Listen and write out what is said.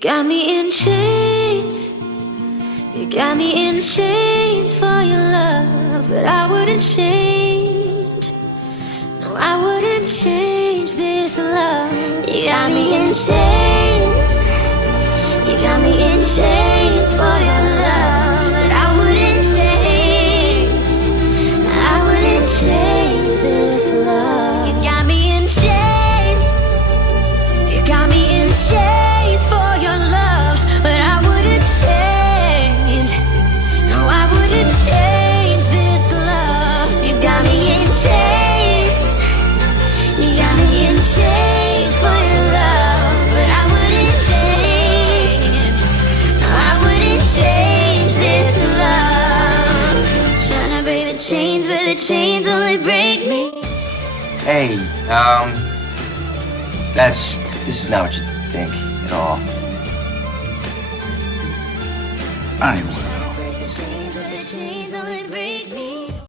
got me in chains. You got me in chains for your love, but I wouldn't change. No, I wouldn't change this love. You got me in chains. You got me in chains for your love, but I wouldn't change. No, I wouldn't change this love. You got me in chains. You got me in chains for your love, but I wouldn't change. No, I wouldn't change this love. You got me in chains. You got me in chains for your love, but I wouldn't change. No, I wouldn't change this love. Tryna break the chains, but the chains only break me. Hey, this is not what you think at all. I don't even want to know. Break the chains, but the chains only break me.